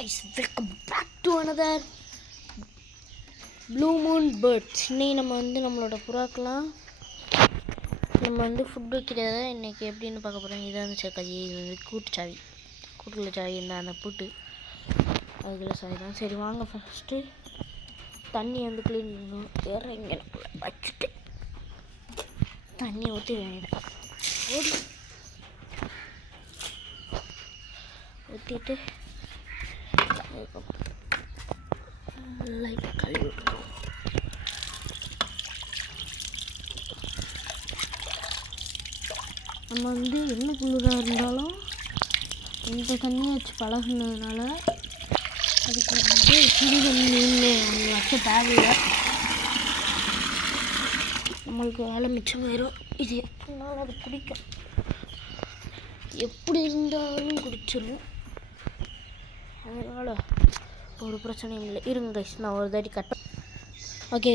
Guys, welcome back to another Blue Moon Birds. இன்னைக்கு நம்மளோட புறாக்கெல்லாம் food வைக்கிறத இன்னைக்கு எப்படின்னு பார்க்க போகிறோம். இதான் சரி, இது கூட்டு சாவி, கூட்டுக்குள்ள சாவி இருந்தால் அந்த பூட்டு அதுக்குள்ள சாவி தான். சரி வாங்க, ஃபஸ்ட்டு தண்ணி க்ளீன் பண்ணணும். இங்கே வச்சுட்டு தண்ணி ஊற்றி வேண்டியதான் ஊற்றிட்டு லைட்டாக கழுவி விட்டுருவோம். நம்ம என்ன குளிராக இருந்தாலும் இந்த தண்ணியை வச்சு பழகுனதுனால அதுக்கு சுடு தண்ணி வைக்க தேவையில்லை. நம்மளுக்கு வேலை மிச்சமாயிரும். இது எப்படினாலும் அது குடிக்கும், எப்படி இருந்தாலும் குடிச்சிடும். அதனால் ஒரு பிரச்சனையும் இல்லை. இருங்க கைஸ், நான் ஒரு தாட்டி கட் ஓகே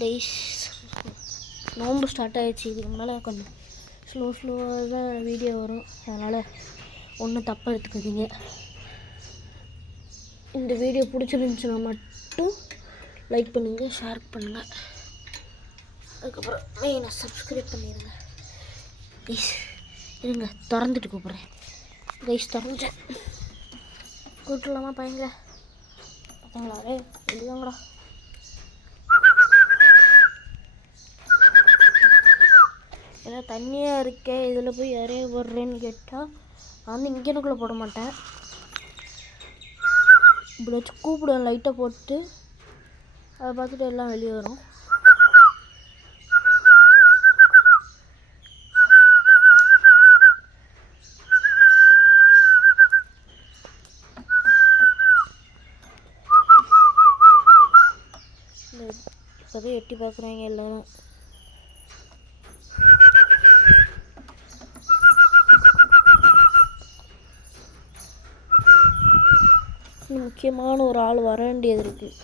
கைஸ். நோம்பு ஸ்டார்ட் ஆகிடுச்சு. இதுக்கு மேலே கொஞ்சம் ஸ்லோவாக தான் வீடியோ வரும். அதனால் ஒன்றும் தப்பாக எடுத்துக்காதீங்க. இந்த வீடியோ பிடிச்சிருந்துச்சுன்னா மட்டும் லைக் பண்ணுங்கள், ஷேர் பண்ணுங்கள், அதுக்கப்புறம் மெயினாக சப்ஸ்கிரைப் பண்ணிடுங்க கைஸ். இருங்க திறந்துட்டு கூப்பிட்றேன் கைஸ். திறந்துட்டேன். கூட்டலாமா பையங்க? பார்த்தீங்களா? இல்லைங்களா? ஏன்னா தண்ணியாக இருக்கே, இதில் போய் யாரையே வர்றேன்னு கேட்டால் நான் இங்கேனுக்குள்ளே போட மாட்டேன். இப்படி வச்சு கூப்பிடுவேன் லைட்டாக போட்டு, அதை பார்த்துட்டு எல்லாம் வெளியே வரும். இப்போதான் எட்டி பார்க்குறாங்க எல்லோரும். முக்கியமான ஒரு ஆள் வர வேண்டியது இருக்குது.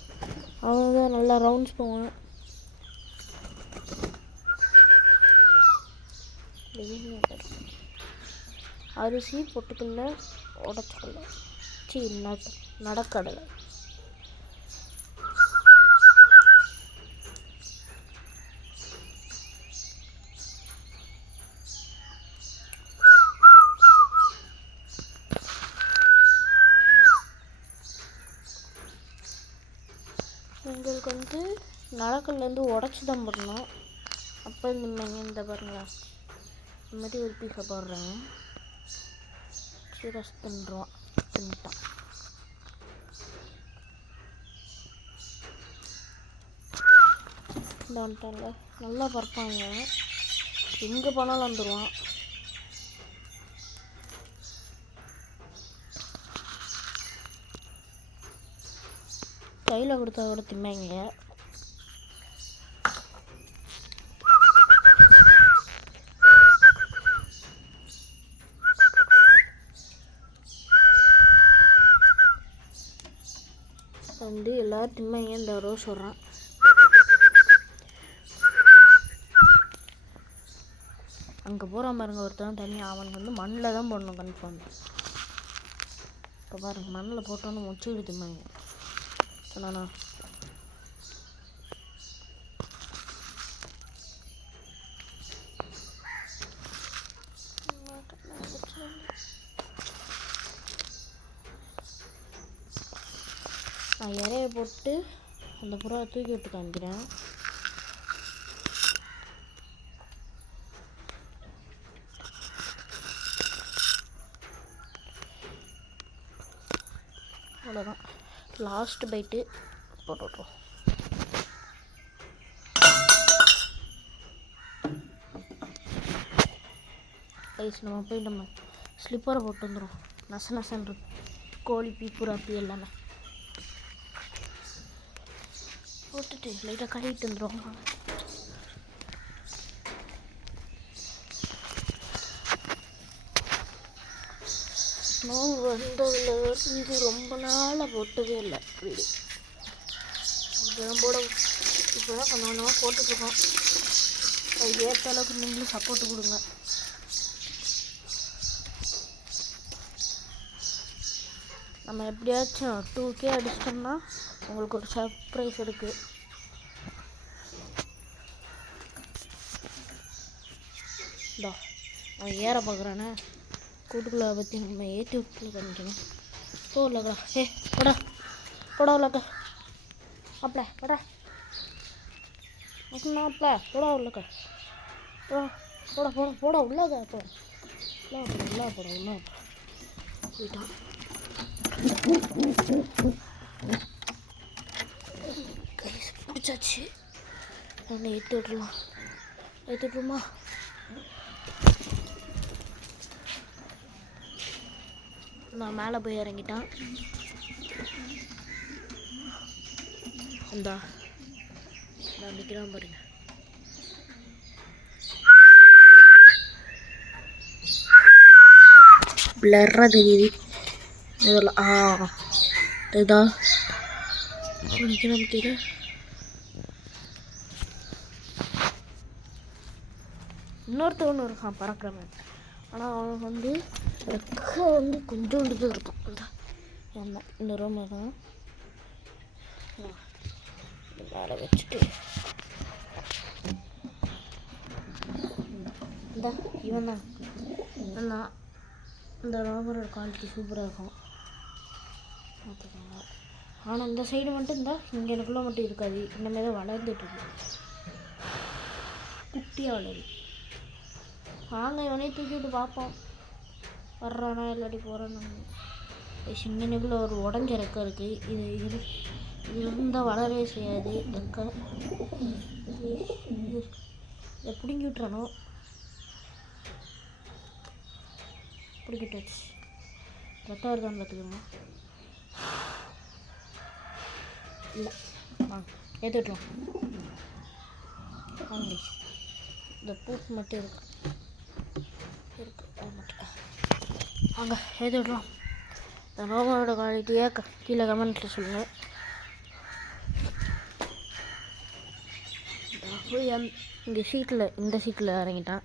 அவன் தான் நல்லா ரவுண்ட்ஸ் போவான். அரிசி பொட்டுக்கல்ல உடச்சக்கல்ல நடக்கடலை எங்களுக்கு நடக்கல்லேருந்து உடச்சி தான் போடணும். அப்போ இந்த பாருங்களா, இந்த மாதிரி ஒரு பீஸை போடுறேன். சீரஸ் தின்னுட்டான். இந்த வந்துட்டான்ல, நல்லா பறப்பாங்க. எங்கே போனாலும் வந்துடுவான். கையில் கொடுத்தா கூட திம்மாங்க. எல்லோரும் திம்மாங்க. இந்த ரோஸ் சொல்கிறான். அங்கே போகிறான் பாருங்க ஒருத்தன் தனியாக. அவனுக்கு மண்ணில் தான் போடணும் கன்ஃபார்ம். இப்போ பாருங்க, மண்ணில் போட்டோன்னு முச்சு திம்மாங்க சொன்னானா. நான் இறைய போட்டு அந்த புறாவை தூக்கி விட்டு காமிக்கிறேன். அவ்வளோதான், லாஸ்ட் பைட்டு போட்டுவிட்றோம். ஐஸ் நம்ம ஸ்லிப்பரை போட்டு வந்துடும். நசன்னு கோழி புறாப்பி எல்லாமே போட்டுட்டு லைட்டாக கழுவிட்டு வந்துடும். நோவு வந்ததுலேருந்து ரொம்ப நாளாக போட்டதே இல்லை வீடு. போட இப்போ தான் கொஞ்சம் கொஞ்சமாக போட்டுட்ருக்கோம். அது ஏற்ற அளவுக்கு நீங்களும் சப்போர்ட்டு கொடுங்க. நம்ம எப்படியாச்சும் 2K அடிச்சிட்டோம்னா உங்களுக்கு ஒரு சர்ப்ரைஸ் இருக்குது. இதோ அவன் ஏற பார்க்குறானே, கூட்டுக்குள்ளே பற்றி நம்ம ஏற்றி விட்டு பண்ணிக்கணும். உள்ளக்கா போடா போடா உள்ளக்கா அப்பல போடா அப்பல போடா உள்ளக்கா போடா போடா போடா போடா உள்ளக்கா போடா உள்ளா போடா உள்ளா போயிட்டான். பிடிச்சாச்சு. ஒன்று ஏற்றி விட்டுருமா? நான் மேலே போய் இறங்கிட்டான். இந்தா நான் நிற்கிறான் பாருங்க. பிளர்ராக தெரியுது இதெல்லாம். இதா நிற்கிறான் கீழே. இன்னொருத்தவனு இருக்கான் பறக்கிறவன். ஆனால் அவன் வந்து ரெக்கை வந்து கொஞ்சோண்டு தான் இருக்கும். ஆமாம், இந்த ரூமை தான் மேலே வச்சுட்டு இந்த இவன் தான் இந்த ரோமரோட குவாலிட்டி சூப்பராக இருக்கும் பார்த்துக்கோங்க. ஆனால் இந்த சைடு மட்டும் இருந்தால் இங்கே எனக்குள்ளே மட்டும் இருக்காது. இந்தமாரி தான் வளர்ந்துட்டுருக்கு, குட்டியாக வளருது. வாங்க இவனே தூக்கி விட்டு பார்ப்போம் வர்றானா இல்லாட்டி போகிறானா. சிங்கனுக்குள்ளே ஒரு உடஞ்ச ரெக்கை இருக்குது. இது இருந்தால் வளரவே செய்யாது ரெக்கை. இதை பிடுங்கி விட்டுறணும். பிடிக்கிட்டு வச்சு ரெட்டை இருக்கான்னு பார்த்துக்கணும். இல்லை வாங்க ஏற்றி விட்டுருவோம். வாங்க இந்த பூட்டு மட்டும் இருக்கு வாங்க ஏற்றி விட்றோம். இந்த ரோமரோட குவாலிட்டியை கீழே கமெண்ட்டில் சொல்லுங்கள். இங்கே இந்த சீட்டில் இறங்கிட்டான்.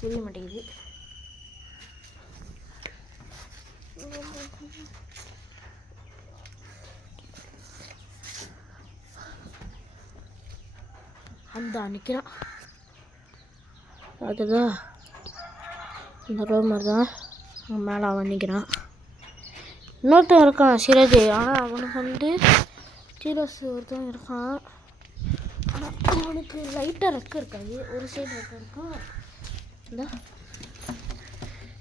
தெரிய மாட்டேங்குது. அந்த நிற்கிறான். அதுதான் இந்த ரோமர் தான் மேலே அவன் நிற்கிறான். இன்னொருத்தன் இருக்கான் சிராஜ். ஆனால் அவனுக்கு வந்து சீரஸ் ஒருத்தன் இருக்கான். ஆனால் அவனுக்கு லைட்டாக ரெக்கை இருக்காது. ஒரு சைடு ரெக்கை இருக்கும்,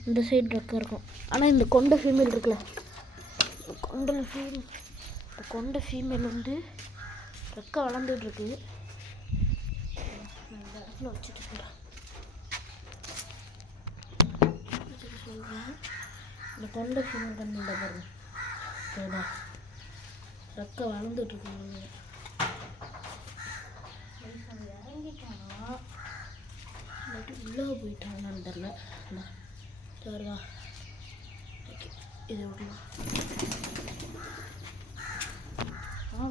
இந்த சைடு ரெக்கை இருக்கும். ஆனால் இந்த கொண்ட ஃபீமேல் இருக்குல்ல, கொண்ட ஃபீமேல் வந்து ரெக்கை வளர்ந்துட்டுருக்கு. இந்த இடத்துல வச்சுட்டு சொல்கிறேன். இந்த கொண்ட ஃபீமேல் கண்ணு பாருங்க, ரெக்கை வளர்ந்துட்டுருக்கு. இறங்கிட்டானா இல்லாட்டி உள்ளே போயிட்டானான்னு தெரில. சரிதா ஓகே, இது விடலாம்.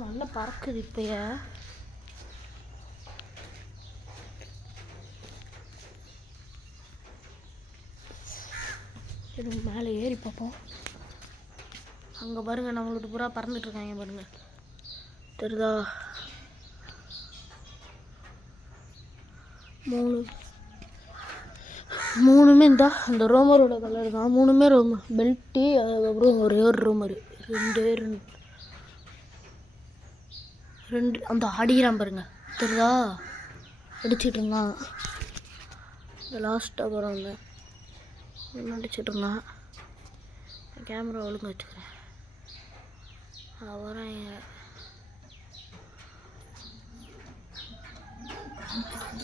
நல்லா பறக்குது இப்போயே. சரி மேலே ஏறி பார்ப்போம். அங்கே பாருங்கள், நம்மளோட பூரா பறந்துட்டுருக்காங்க பாருங்கள், தெரியுதா? மூணுமே அந்த ரோமரோட கலர் தான். மூணுமே பெல்ட்டு, அதுக்கப்புறம் ஒரே ஒரு ரோமரு, ரெண்டு அந்த ஆடிக்கிறான் பாருங்க, தெரியுதா? அடிச்சிட்டு இருந்தான். இந்த லாஸ்ட் அப்புறம் என்ன அடிச்சிட்டு இருந்தான். கேமரா ஒழுங்கு வச்சுக்கிறேன். அப்புறம்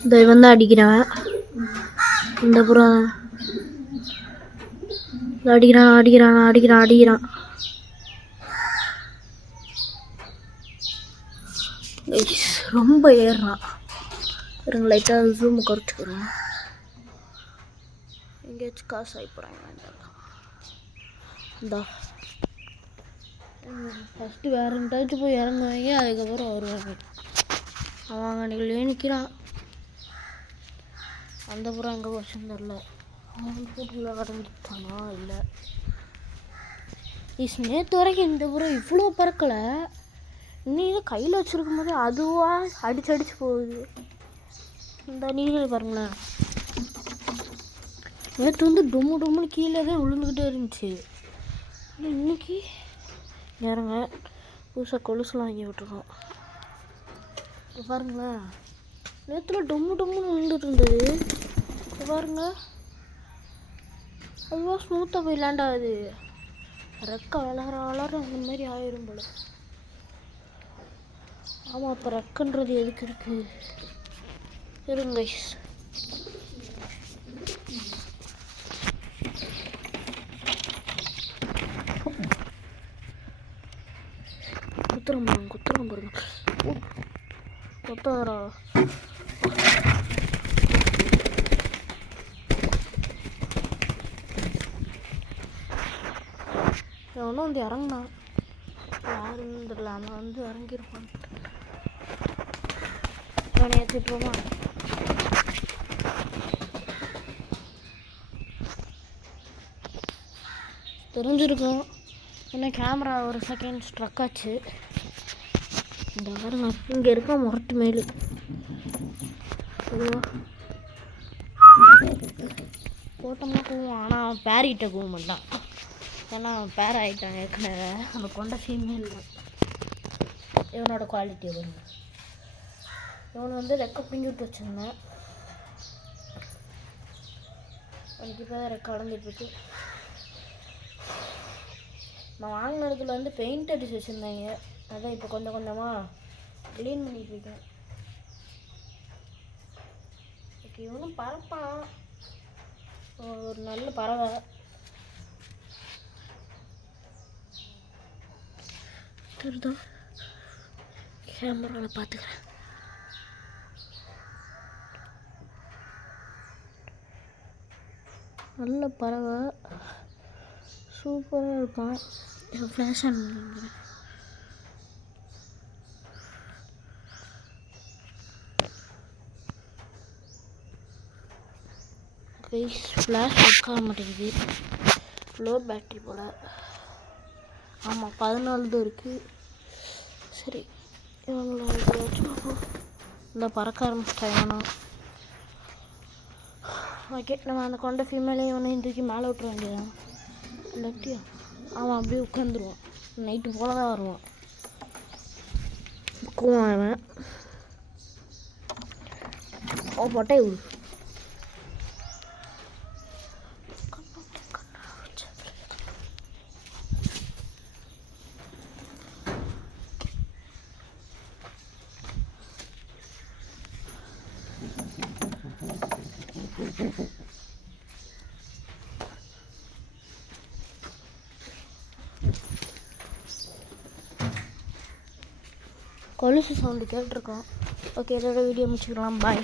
இந்த இவன் தான் அடிக்கிறான். இந்த புறம் அடிக்கிறான். ரொம்ப ஏறுறான். இருங்க லைட்டாக ஜூம் குறைச்சிக்கிறேன். எங்கேயாச்சும் காசு ஆகி போகிறாங்க. இந்தா ஃபஸ்ட்டு வேறு எங்கிட்டாச்சும் போய் இறங்குவாங்க, அதுக்கப்புறம் வருவாங்க. அவன் அன்றைக்கி நிற்கிறான். அந்த புறம் எங்கே போச்சுன்னு தெரில. அவன் வீட்டுக்குள்ளே கடந்துட்டானா இல்லை. நேற்று வரைக்கும் இந்த புறம் இவ்வளோ பறக்கலை. இன்னும் கையில் வச்சுருக்கும் போது அதுவாக அடிச்சு போகுது. இந்த நீங்களே பாருங்களேன். நேற்று வந்து டொம்முன்னு கீழே தான் விழுந்துக்கிட்டே இருந்துச்சு. இன்னைக்கு நேரங்க புதுசாக கொலுசுலாம் வாங்கி விட்டுருக்கோம். பாருங்களேன், நேற்றுல டொம்முன்னு விழுந்துட்டு இருந்தது. பாருங்க, அதுவாக ஸ்மூத்தாக போய் லேண்ட் ஆகுது. ரெக்கை வளர அந்த மாதிரி ஆயிரும் போல. ஆமாம், அப்போ ரெக்கன்றது எதுக்கு இருக்கு? இருங்க குத்துறோம் பாருங்க. கொத்தாரா எவனோ வந்து இறங்கினான். யாருன்னு தெரியல. அவன் வந்து இறங்கியிருப்பான். அவனை ஏற்றிட்டுருமா? தெரிஞ்சிருக்கும். ஏன்னா கேமரா ஒரு செகண்ட் ஸ்ட்ரக் ஆச்சு. இந்த பாருங்க, இங்கே இருக்க முரட்டு மேலு போட்டோம்னா கூவும். ஆனால் அவன் பேரிக்கிட்ட கூவ மாட்டான். ஏன்னா அவன் பேர் ஆகிட்டான் ஏற்கனவே. அந்த கொண்ட ஃபீமேல் தான். இவனோட குவாலிட்டி வருங்க. இவனை வந்து ரெக்க பிடிங்கி விட்டு வச்சுருந்தேன். எனக்கு இப்போ ரெக்க அடங்கிட்டு. நான் வாங்கின இடத்துல வந்து பெயிண்ட் அடிச்சு வச்சுருந்தாங்க. அதான் இப்போ கொஞ்சம் கொஞ்சமாக க்ளீன் பண்ணிட்டு இருக்கேன். ஓகே, இவனும் பறப்பான். ஒரு நல்ல பறவை. தெரியுதா? கேமராவில் பார்த்துக்கிறேன். நல்ல பறவை, சூப்பராக இருப்பான். ஃப்ளாஷ் ஆன் பண்ணிக்கிறேன். ஃப்ளாஷ் ஒர்க் ஆக மாட்டேங்குது. லோ பேட்ரி போல். ஆமாம், 14 தான் இருக்குது. சரி, இவங்கள இந்த பறக்க ஆரம்பிச்சிட்டாங்க. ஓகே, நம்ம அந்த கொண்ட ஃபீமேலையும் ஒன்று தூக்கி மேலே விட்டுற வேண்டியதான். இல்லாட்டியா அவன் அப்படியே உட்காந்துருவான். நைட்டு போல தான் வருவான். கூவான் அவன். பொட்டை விடு. கொலுசு சவுண்டு கேட்டிருக்கோம். ஓகே, இதோட வீடியோ முடிச்சுக்கலாம். பாய்.